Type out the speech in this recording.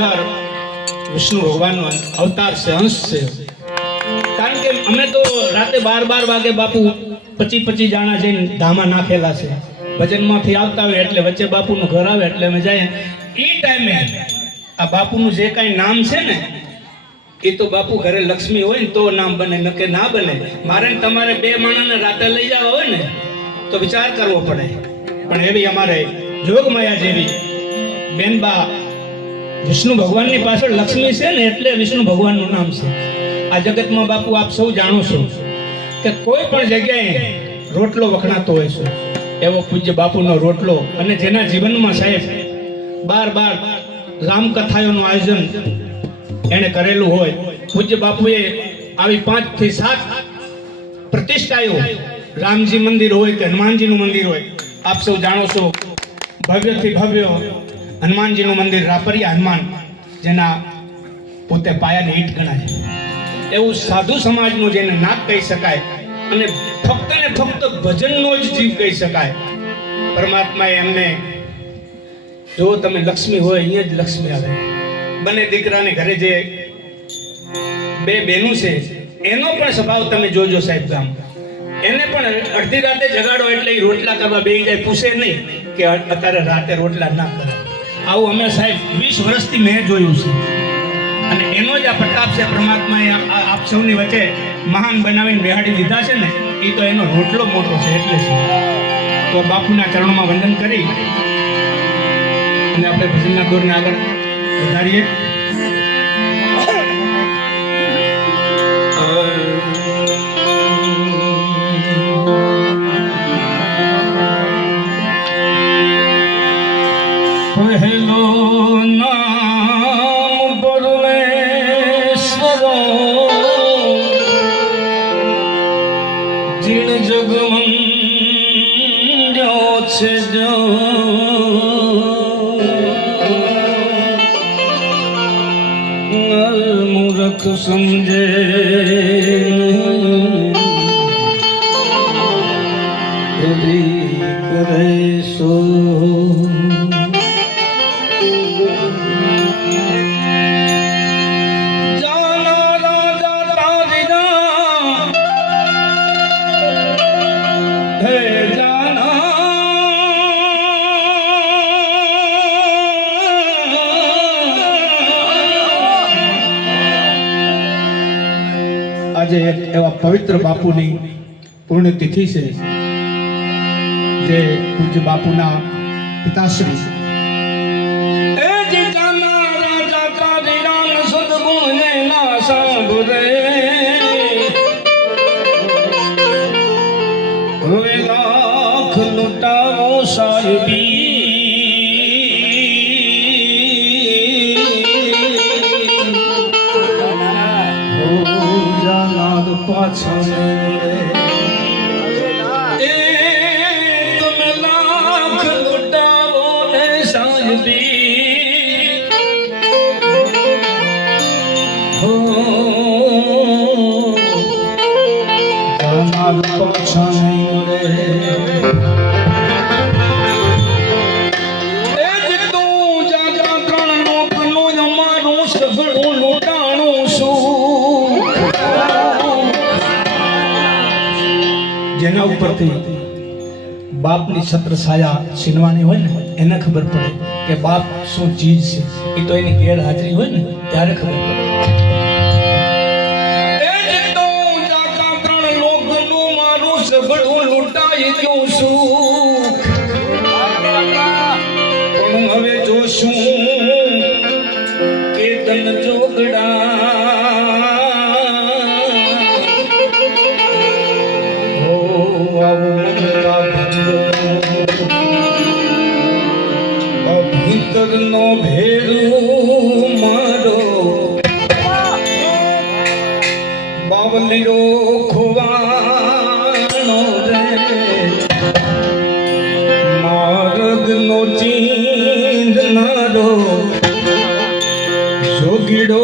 ખરેખર વિષ્ણુ ભગવાનનો અવતાર છે, અંશ છે. કારણ કે અમે તો રાતે 12 વાગે બાપુ 25 જાણા જઈને ધામા નાખેલા છે. ભજનમાંથી આવતા હોય એટલે વચ્ચે બાપુનું ઘર આવે એટલે અમે જઈએ. એ ટાઈમે આ બાપુનું જે કાંઈ નામ છે ને એ તો બાપુ ઘરે લક્ષ્મી હોય ને તો નામ બને, ન કે ના બને. મારે તમારે 2 માણસને રાતે લઈ જવા હોય ને તો વિચાર કરવો પડે. પણ એવી અમારે જોગમાયા જેવી બેનબા વિષ્ણુ ભગવાનની પાછળ લક્ષ્મી છે ને એટલે વિષ્ણુ ભગવાનનું નામ છે. આ જગતમાં બાપુ આપ સૌ જાણો છો કે કોઈ પણ જગ્યાએ રોટલો વખણાતો હોય છે, એવો પૂજ્ય બાપુનો રોટલો. અને જેના જીવનમાં સાહેબ 12 રામકથાઓનું આયોજન એણે કરેલું હોય, પૂજ્ય બાપુએ આવી 5 થી 7 પ્રતિષ્ઠાઓ, રામજી મંદિર હોય કે હનુમાનજીનું મંદિર હોય, આપ સૌ જાણો છો ભવ્યથી ભવ્ય હનુમાનજીનું મંદિર, રાપરિયા હનુમાન, જેના પોતે પાયાની ઈંટ ગણાય. એવું સાધુ સમાજનું જેને નાક કહી શકાય અને ફક્ત ને ફક્ત ભજનનો જ જીવ કહી શકાય. પરમાત્માએ એમને, જો તમે લક્ષ્મી હોય અહીંયા જ લક્ષ્મી આવે. બંને દીકરાને ઘરે જે 2 બહેનો છે એનો પણ સ્વભાવ તમે જોજો સાહેબ. ગામ એને પણ અડધી રાતે જગાડો એટલે એ રોટલા કરવા બેસી જાય, પૂછે નહીં કે અત્યારે રાતે રોટલા ના કરે. આવું અમે સાહેબ 20 વર્ષથી મેં જોયું છે. અને એનો જ આ પ્રતાપ છે. પરમાત્માએ આપ સૌની વચ્ચે મહાન બનાવીને બેહાડી દીધા છે ને, એ તો એનો રોટલો મોટો છે એટલે છે. તો બાપુના ચરણોમાં વંદન કરી અને આપણે ભજનના દોરને આગળ વધારીએ. પહેલો નામ પરમેશ્વરો, જીણ જગમંડ્યો છે જો, મૂર્ખ સમજે કરે સો. આજે એક એવા પવિત્ર બાપુની પુણ્યતિથિ છે, જે પૂજ્ય બાપુના પિતાશ્રી સદગુણ ના સાંભળે હવે લાખ લૂંટાવો સાહેબી. પાછળ એ તમે લાખ લૂંટાવો ને સાહેબી. હો જાનાર પાછળ મળે. જેના ઉપરથી બાપની છત્ર છાયા છીનવાની હોય ને એને ખબર પડે કે બાપ શું ચીજ છે. એ તો એની ગેરહાજરી હોય ને ત્યારે ખબર પડે. લૂંટાઈ ગયું સુખ પણ હવે જોશું કે તન જોગડા ભીતરનો ભેરું મારો બાવલીરો ખોવાનો રે માર્ગનો ચીંધનારો જોગીડો